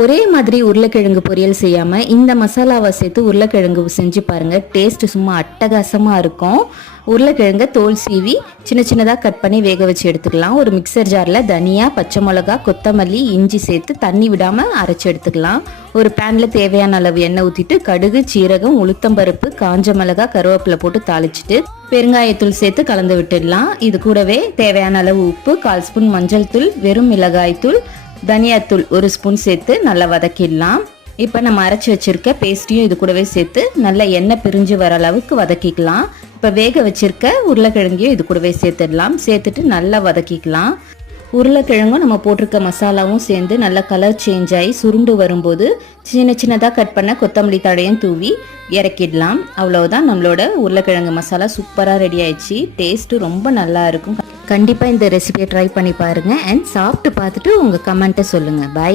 ஒரே மாதிரி உருளைக்கிழங்கு பொரியல் செய்யாமல் இந்த மசாலாவை சேர்த்து உருளைக்கிழங்கு செஞ்சு பாருங்கள். டேஸ்ட் சும்மா அட்டகாசமாக இருக்கும். உருளைக்கிழங்கை தோல் சீவி சின்ன சின்னதாக கட் பண்ணி வேக வச்சு எடுத்துக்கலாம். ஒரு மிக்சர் ஜாரில் தனியா, பச்சை மிளகா, கொத்தமல்லி, இஞ்சி சேர்த்து தண்ணி விடாமல் அரைச்சி எடுத்துக்கலாம். ஒரு பேனில் தேவையான அளவு எண்ணெய் ஊற்றிட்டு கடுகு, சீரகம், உளுத்தம்பருப்பு, காஞ்ச மிளகா, கருவேப்பிலை போட்டு தாளிச்சிட்டு பெருங்காயத்தூள் சேர்த்து கலந்து விட்டுடலாம். இது கூடவே தேவையான அளவு உப்பு, 1/4 ஸ்பூன் மஞ்சள் தூள், வெறும் மிளகாய் தூள், தனியாத்தூள் 1 ஸ்பூன் சேர்த்து நல்லா வதக்கிடலாம். இப்போ நம்ம அரைச்சி வச்சிருக்க பேஸ்ட்டையும் இது கூடவே சேர்த்து நல்லா எண்ணெய் பிரிஞ்சு வர அளவுக்கு வதக்கிக்கலாம். இப்போ வேக வச்சிருக்க உருளைக்கிழங்கையும் இது கூடவே சேர்த்துடலாம். சேர்த்துட்டு நல்லா வதக்கிக்கலாம். உருளைக்கிழங்கும் நம்ம போட்டிருக்க மசாலாவும் சேர்ந்து நல்லா கலர் சேஞ்ச் ஆகி சுருண்டு வரும்போது சின்ன சின்னதாக கட் பண்ண கொத்தமல்லி தழையும் தூவி இறக்கிடலாம். அவ்வளவுதான், நம்மளோட உருளைக்கிழங்கு மசாலா சூப்பராக ரெடி ஆயிடுச்சு. டேஸ்ட்டு ரொம்ப நல்லா இருக்கும். கண்டிப்பாக இந்த ரெசிபியை ட்ரை பண்ணி பாருங்கள் அண்ட் சாப்பிட்டு பார்த்துட்டு உங்கள் கமெண்ட்டை சொல்லுங்கள். பை.